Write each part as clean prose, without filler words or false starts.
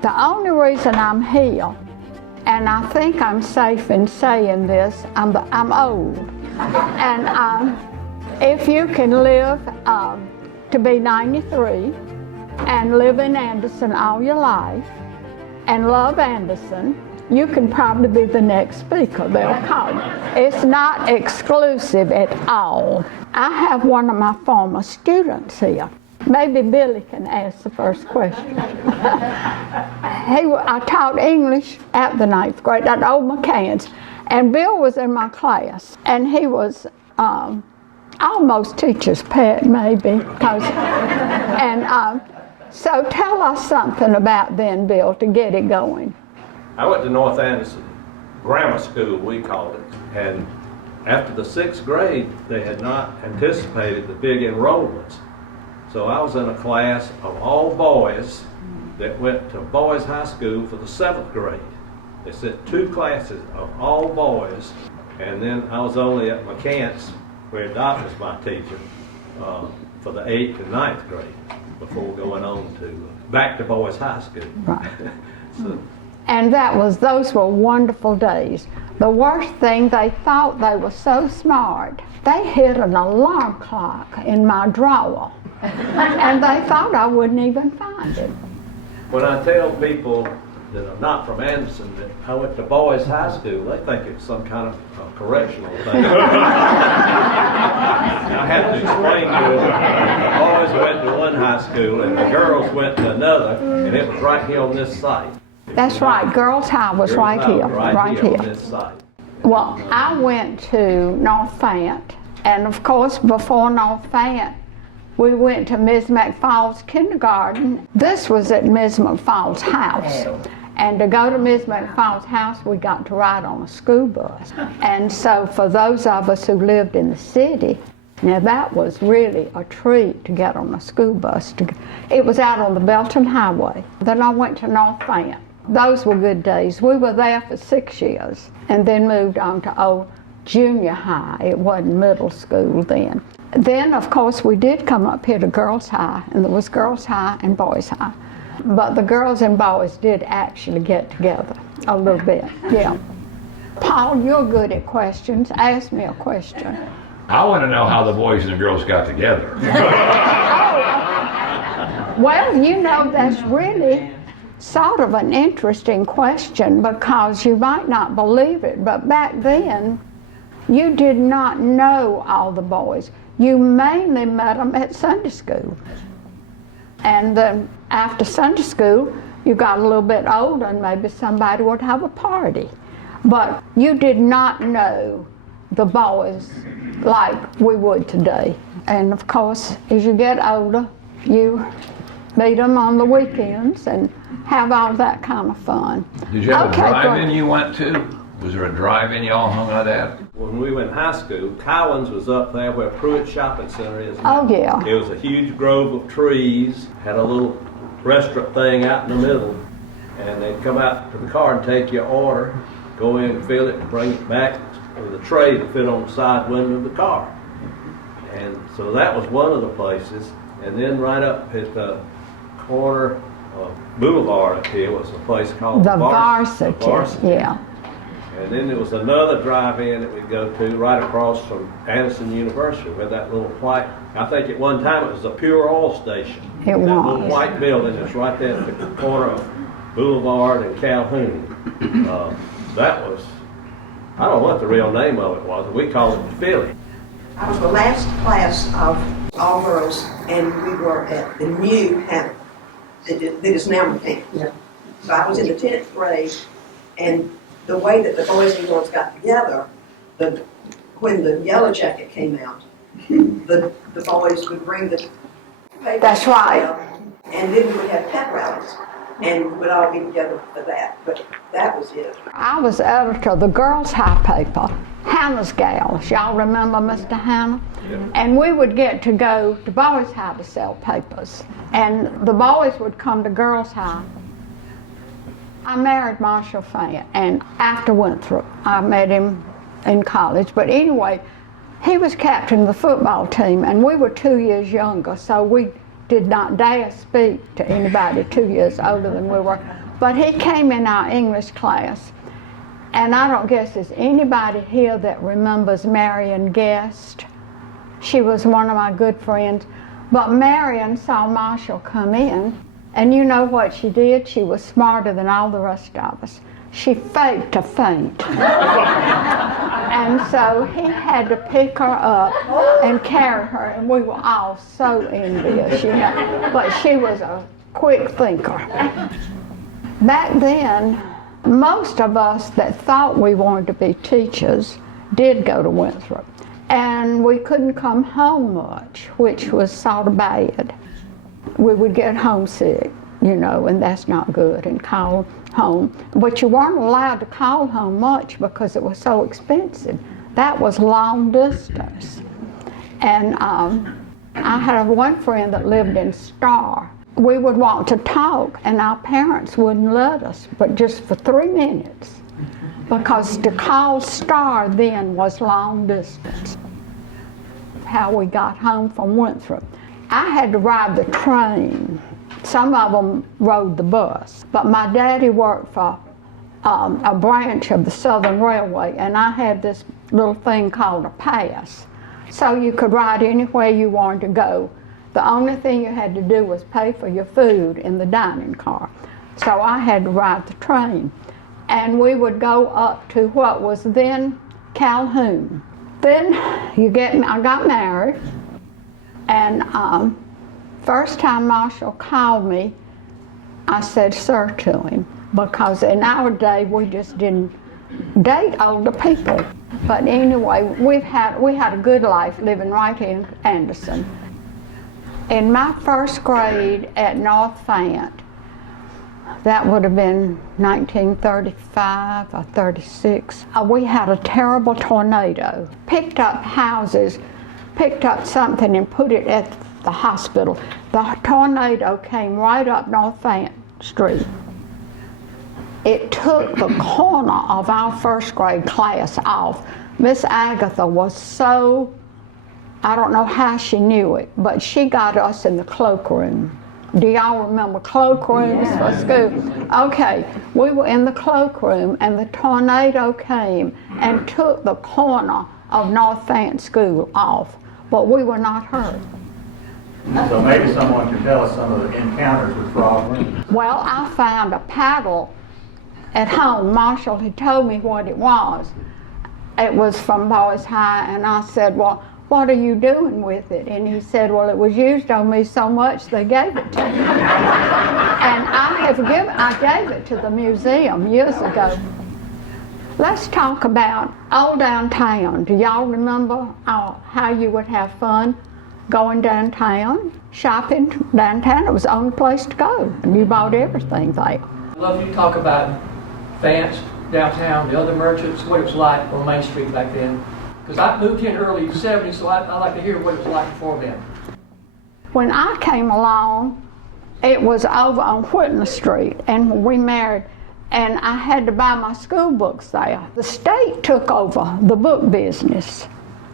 The only reason I'm here, and I think I'm safe in saying this, I'm old. And if you can live to be 93 and live in Anderson all your life and love Anderson, you can probably be the next speaker they'll call you. It's not exclusive at all. I have one of my former students here. Maybe Billy can ask the first question. I taught English at the 9th grade at Old McCann's, and Bill was in my class, and he was almost teacher's pet, maybe. So tell us something about then, Bill, to get it going. I went to North Anderson Grammar School, we called it, and after the 6th grade, they had not anticipated the big enrollments. So I was in a class of all boys that went to boys' high school for the 7th grade. They said 2 classes of all boys, and then I was only at McCants, where Doc was my teacher, for the 8th and 9th grade before going on to back to boys' high school. Right. And those were wonderful days. The worst thing, they thought they were so smart. They hid an alarm clock in my drawer, and they thought I wouldn't even find it. When I tell people that are not from Anderson that I went to boys' high school, they think it's some kind of correctional thing. I have to explain to them, the boys went to one high school and the girls went to another, and it was right here on this site. That's right, Girls' High was right here. Right here on this site. Well, I went to North Fant, and of course, before North Fant, we went to Ms. McFall's kindergarten. This was at Ms. McFall's house. And to go to Ms. McFall's house, we got to ride on a school bus. And so for those of us who lived in the city, now that was really a treat to get on a school bus. It was out on the Belton Highway. Then I went to North Fant. Those were good days. We were there for 6 years and then moved on to old junior high. It wasn't middle school then. Then, of course, we did come up here to Girls' High, and there was Girls' High and Boys' High. But the girls and boys did actually get together a little bit, yeah. Paul, you're good at questions. Ask me a question. I want to know how the boys and the girls got together. Well, you know, that's really sort of an interesting question, because you might not believe it, but back then, you did not know all the boys. You mainly met them at Sunday school. And then after Sunday school, you got a little bit older and maybe somebody would have a party. But you did not know the boys like we would today. And of course, as you get older, you meet them on the weekends and have all that kind of fun. Did you have a drive-in you went to? Was there a drive-in y'all hung out at? When we went in high school, Collins was up there where Pruitt Shopping Center is now. Oh, yeah. It was a huge grove of trees, had a little restaurant thing out in the middle, and they'd come out to the car and take your order, go in, fill it, and bring it back with a tray to fit on the side window of the car. And so that was one of the places. And then right up at the corner of Boulevard up here was a place called the Varsity. Yeah. And then there was another drive-in that we'd go to right across from Anderson University, where that little white, I think at one time it was a pure oil station. It was. That little white building that's right there at the corner of Boulevard and Calhoun. That was, I don't know what the real name of it was, but we called it the Philly. I was the last class of all girls, and we were at the new Hannah, that is now McCann. Yeah. So I was in the 10th grade, and the way that the boys and girls got together, when the Yellow Jacket came out, the boys would bring the paper. That's right. And then we would have pep rallies, and we would all be together for that. But that was it. I was editor of the Girls' High paper, Hannah's Gals. Y'all remember Mr. Hannah? Yeah. And we would get to go to Boys' High to sell papers. And the boys would come to Girls' High. I married Marshall Fant, and after Winthrop, I met him in college. But anyway, he was captain of the football team, and we were 2 years younger, so we did not dare speak to anybody 2 years older than we were. But he came in our English class, and I don't guess there's anybody here that remembers Marion Guest. She was one of my good friends. But Marion saw Marshall come in, and you know what she did? She was smarter than all the rest of us. She faked a faint. And so he had to pick her up and carry her, and we were all so envious, you know. But she was a quick thinker. Back then, most of us that thought we wanted to be teachers did go to Winthrop. And we couldn't come home much, which was sort of bad. We would get homesick, you know, and that's not good, and call home. But you weren't allowed to call home much because it was so expensive. That was long distance. And I had one friend that lived in Star. We would want to talk, and our parents wouldn't let us, but just for 3 minutes. Because to call Star then was long distance. How we got home from Winthrop. I had to ride the train. Some of them rode the bus. But my daddy worked for a branch of the Southern Railway, and I had this little thing called a pass. So you could ride anywhere you wanted to go. The only thing you had to do was pay for your food in the dining car. So I had to ride the train. And we would go up to what was then Calhoun. Then I got married, and first time Marshall called me, I said sir to him, because in our day we just didn't date older people. But anyway, we had a good life living right here in Anderson. In my first grade at North Fant, that would have been 1935 or 36. We had a terrible tornado. Picked up houses, picked up something and put it at the hospital. The tornado came right up North Fant Street. It took the corner of our first grade class off. Miss Agatha was so, I don't know how she knew it, but she got us in the cloakroom. Do y'all remember cloakrooms for school? Okay, we were in the cloakroom, and the tornado came and took the corner of North Fant School off, but we were not hurt. So maybe someone could tell us some of the encounters with frog rings. Well, I found a paddle at home. Marshall had told me what it was. It was from Boys High, and I said, well, what are you doing with it? And he said, well, it was used on me so much they gave it to me. And I gave it to the museum years ago. Let's talk about old downtown. Do y'all remember how you would have fun going downtown, shopping downtown? It was the only place to go. And you bought everything there. I love you talk about Fant's downtown, the other merchants, what it was like on Main Street back then. Because I moved here in the early 70s, so I like to hear what it was like before then. When I came along, it was over on Whitney Street, and we married, and I had to buy my school books there. The state took over the book business,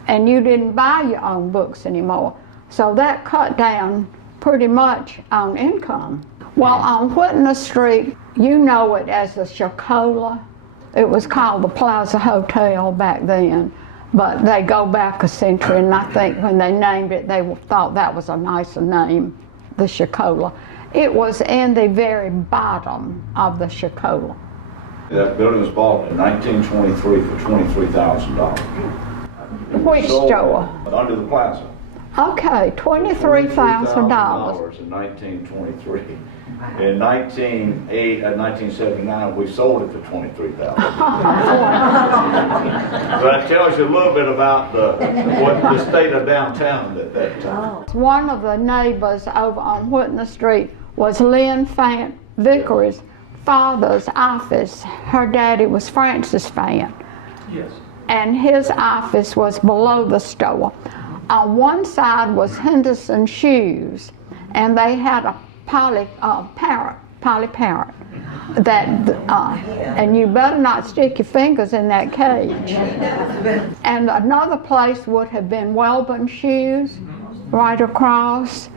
and you didn't buy your own books anymore. So that cut down pretty much on income. Well, on Whitney Street, you know it as the Shakola. It was called the Plaza Hotel back then. But they go back a century, and I think when they named it, they thought that was a nicer name, the Shakola. It was in the very bottom of the Shakola. That building was bought in 1923 for $23,000. Which store? Under the plaza. Okay, $23,000. in 1923. In 1979, we sold it for $23,000. So that tells you a little bit about the state of downtown at that time. One of the neighbors over on Whitney Street was Lynn Fant Vickers' father's office. Her daddy was Francis Fant. Yes. And his office was below the store. On one side was Henderson Shoes, and they had a Polly Parrot, that, and you better not stick your fingers in that cage. And another place would have been Welborn Shoes, right across,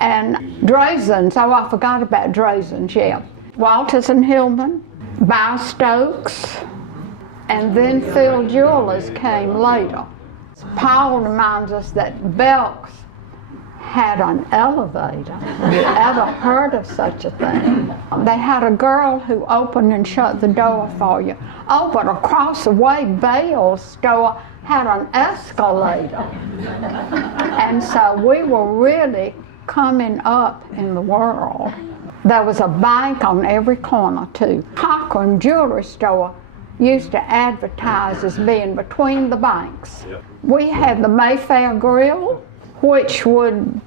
and Drazen's. Oh, I forgot about Drazen's, yeah. Walters and Hillman, Bow Stokes, and then Phil Jewelers came later. Paul reminds us that Belk's had an elevator. Have you ever heard of such a thing? They had a girl who opened and shut the door for you. Oh, but across the way, Bale's store had an escalator. And so we were really coming up in the world. There was a bank on every corner too. Cochran Jewelry Store used to advertise as being between the banks. Yep. We had the Mayfair Grill, which would,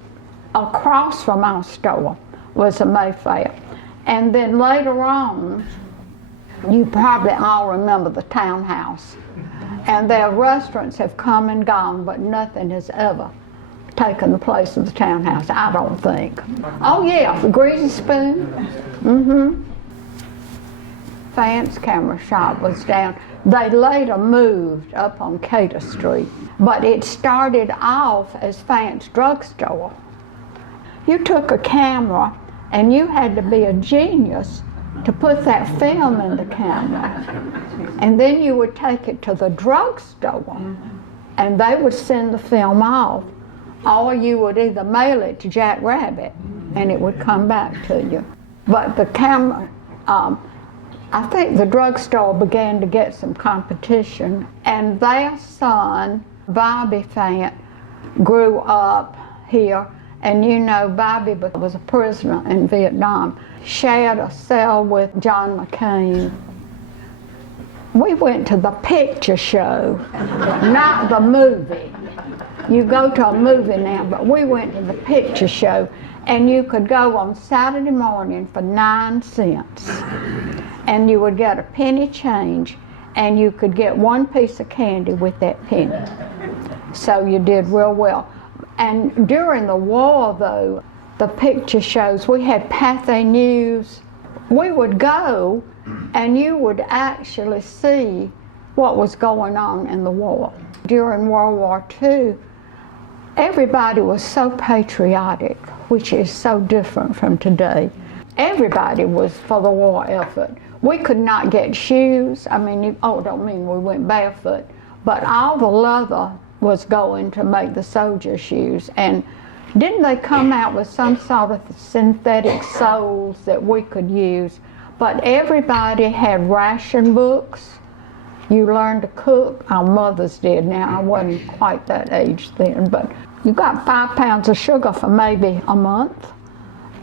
across from our store, was a Mayfair. And then later on, you probably all remember the Townhouse. And their restaurants have come and gone, but nothing has ever taken the place of the Townhouse, I don't think. Oh yeah, the Greasy Spoon. Fant's camera shop was down. They later moved up on Cater Street, but it started off as Fant's drugstore. You took a camera and you had to be a genius to put that film in the camera. And then you would take it to the drugstore and they would send the film off, or you would either mail it to Jack Rabbit and it would come back to you. But the camera, I think the drugstore began to get some competition, and their son, Bobby Fant, grew up here. And you know, Bobby was a prisoner in Vietnam, shared a cell with John McCain. We went to the picture show, not the movie. You go to a movie now, but we went to the picture show, and you could go on Saturday morning for 9 cents. And you would get a penny change, and you could get 1 piece of candy with that penny. So you did real well. And during the war, though, the picture shows, we had Pathé News. We would go, and you would actually see what was going on in the war. During World War II, everybody was so patriotic, which is so different from today. Everybody was for the war effort. We could not get shoes. I mean, don't mean we went barefoot, but all the leather was going to make the soldier shoes. And didn't they come out with some sort of synthetic soles that we could use? But everybody had ration books. You learned to cook. Our mothers did. Now, I wasn't quite that age then, but you got 5 pounds of sugar for maybe a month,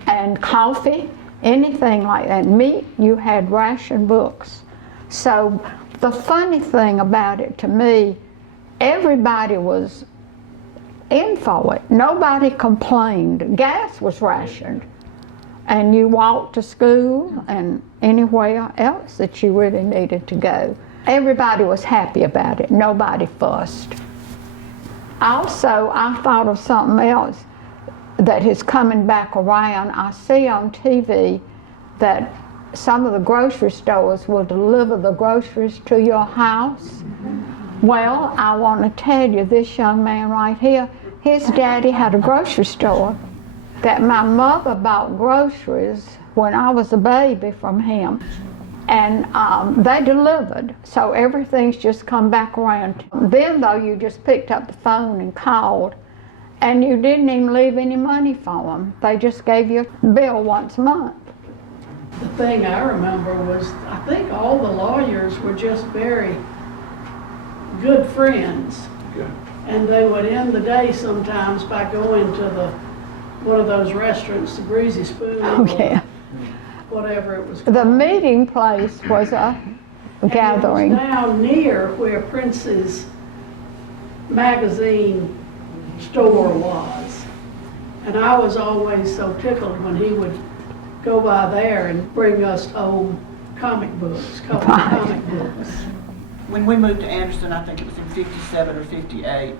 and coffee, anything like that. Meat, you had ration books. So the funny thing about it to me, everybody was in for it. Nobody complained. Gas was rationed. And you walked to school and anywhere else that you really needed to go. Everybody was happy about it. Nobody fussed. Also, I thought of something else that is coming back around. I see on TV that some of the grocery stores will deliver the groceries to your house. Well, I want to tell you, this young man right here, his daddy had a grocery store that my mother bought groceries when I was a baby from him. And they delivered, so everything's just come back around. Then, though, you just picked up the phone and called, and you didn't even leave any money for them. They just gave you a bill once a month. The thing I remember was, I think all the lawyers were just very good friends. Good. And they would end the day sometimes by going to one of those restaurants, the Greasy Spoon. Oh, yeah. Whatever it was called. The meeting place was a gathering. And it was now near where Prince's magazine store was. And I was always so tickled when he would go by there and bring us old comic books, comic books. When we moved to Anderson, I think it was in 57 or 58,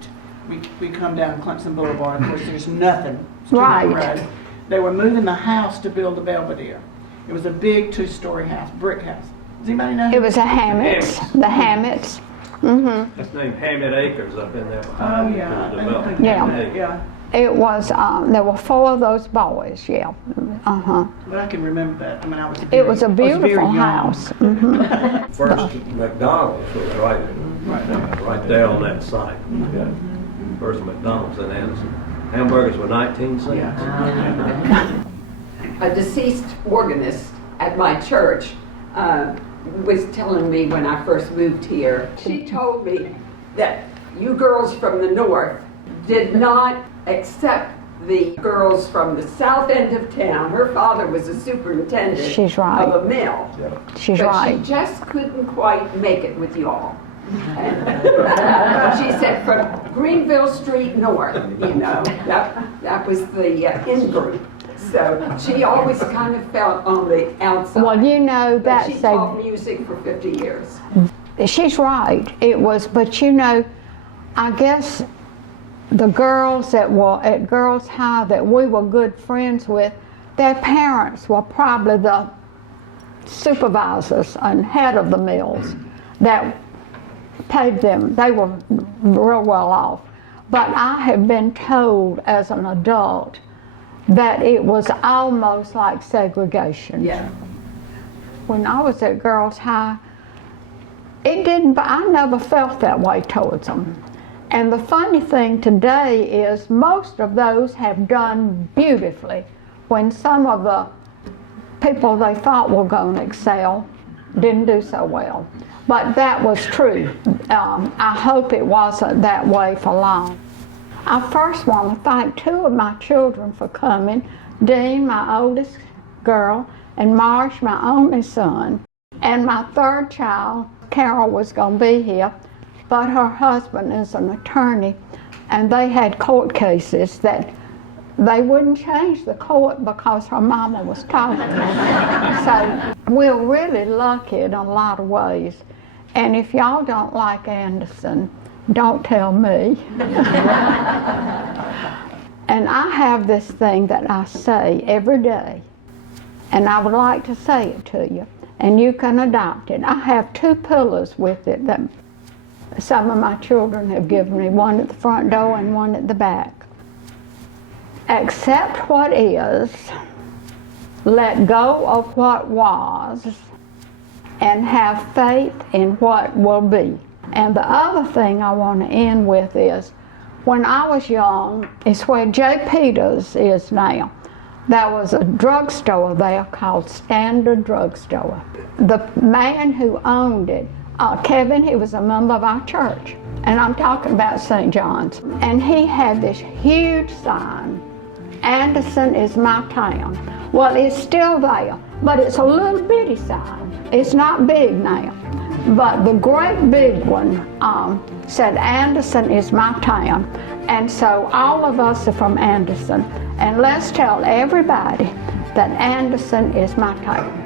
we come down Clemson Boulevard. Of course, there's nothing. Right. Road. They were moving the house to build the Belvedere. It was a big 2-story house, brick house. Does anybody know? It was a Hammett's, the Hammett's. Mm-hmm. That's named Hammett Acres up in there Oh, behind. yeah. The development. Yeah. Hammett Acres. Yeah. It was, there were 4 of those boys, yeah. Uh-huh. But I can remember that. I mean, I was very, It was a I very beautiful young. house. Mhm. First McDonald's was right there on that site. First McDonald's in Anderson. Hamburgers were 19 cents. A deceased organist at my church was telling me when I first moved here, she told me that you girls from the north did not accept the girls from the south end of town. Her father was a superintendent She's right. of a mill. She's but right. she just couldn't quite make it with y'all. She said from Greenville Street North, you know, that was the in group. So she always kind of felt on the outside. Well, you know, But that's she taught music for 50 years. she's right. It was, but you know, I guess the girls that were at Girls High that we were good friends with, their parents were probably the supervisors and head of the mills that paid them. They were real well off. But I have been told as an adult that it was almost like segregation. Yeah. When I was at Girls High, it didn't, but I never felt that way towards them. And the funny thing today is most of those have done beautifully when some of the people they thought were going to excel didn't do so well. But that was true. I hope it wasn't that way for long. I first want to thank 2 of my children for coming, Dean, my oldest girl, and Marsh, my only son. And my 3rd child, Carol, was going to be here, but her husband is an attorney, and they had court cases that they wouldn't change the court because her mama was talking. So we're really lucky in a lot of ways. And if y'all don't like Anderson, don't tell me. And I have this thing that I say every day, and I would like to say it to you, and you can adopt it. I have 2 pillows with it that some of my children have given me, one at the front door and one at the back. Accept what is, let go of what was, and have faith in what will be. And the other thing I want to end with is, when I was young, it's where J. Peters is now. There was a drugstore there called Standard Drugstore. The man who owned it, Kevin, he was a member of our church. And I'm talking about St. John's. And he had this huge sign, Anderson is my town. Well, it's still there, but it's a little bitty sign. It's not big now. But the great big one said, Anderson is my town. And so all of us are from Anderson. And let's tell everybody that Anderson is my town.